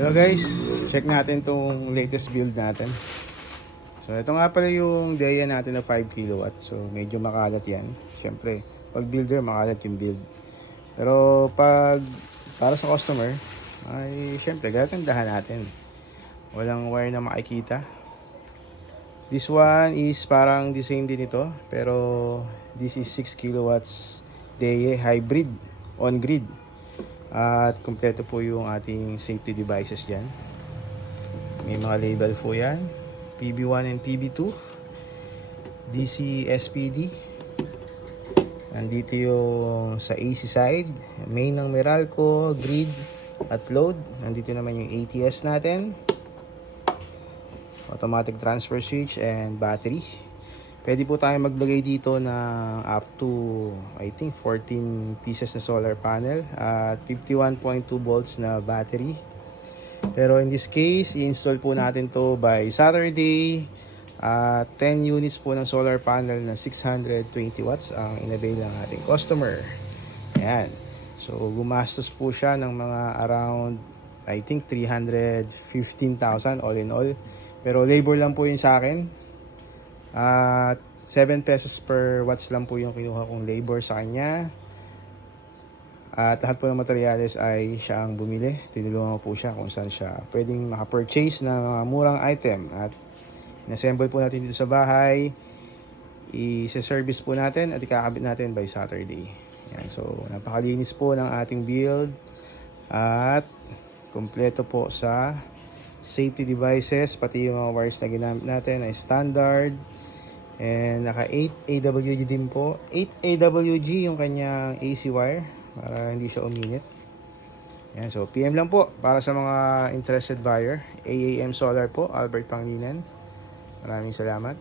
Hello guys, check natin tong latest build natin. So ito nga pala yung Deya natin na 5 kW. So medyo makalat yan. Siyempre, pag builder makalat yung build. Pero pag para sa customer, ay siyempre gagandahan natin. Walang wire na makikita. This one is parang the same din ito. Pero this is 6 kilowatts Deya hybrid on grid. At kompleto po yung ating safety devices dyan. May mga label po yan. PB1 and PB2. DC SPD. Nandito yung sa AC side. Main ng Meralco, grid at load. Nandito naman yung ATS natin. Automatic transfer switch and battery. Pwede po tayo maglagay dito ng up to I think 14 pieces na solar panel at 51.2 volts na battery. Pero in this case, i-install po natin to by Saturday at 10 units po ng solar panel na 620 watts ang inavail ng ating customer. Ayan. So gumastos po siya ng mga around I think 315,000 all in all. Pero labor lang po yun sa akin. At 7 pesos per watts lang po yung kinuha kong labor sa kanya. At lahat po ng materyales ay siya ang bumili. Tinulungan ko po siya kung saan siya pwedeng makapurchase ng mga murang item. At inassemble po natin dito sa bahay. I-service po natin at ikakabit natin by Saturday. Yan, so napakalinis po ng ating build. At kompleto po sa safety devices. Pati yung mga wires na ginamit natin ay standard. And naka 8 AWG din po. 8 AWG yung kanyang AC wire para hindi siya uminit. Yan, so PM lang po para sa mga interested buyer. AAM Solar po, Albert Pangilinan. Maraming salamat.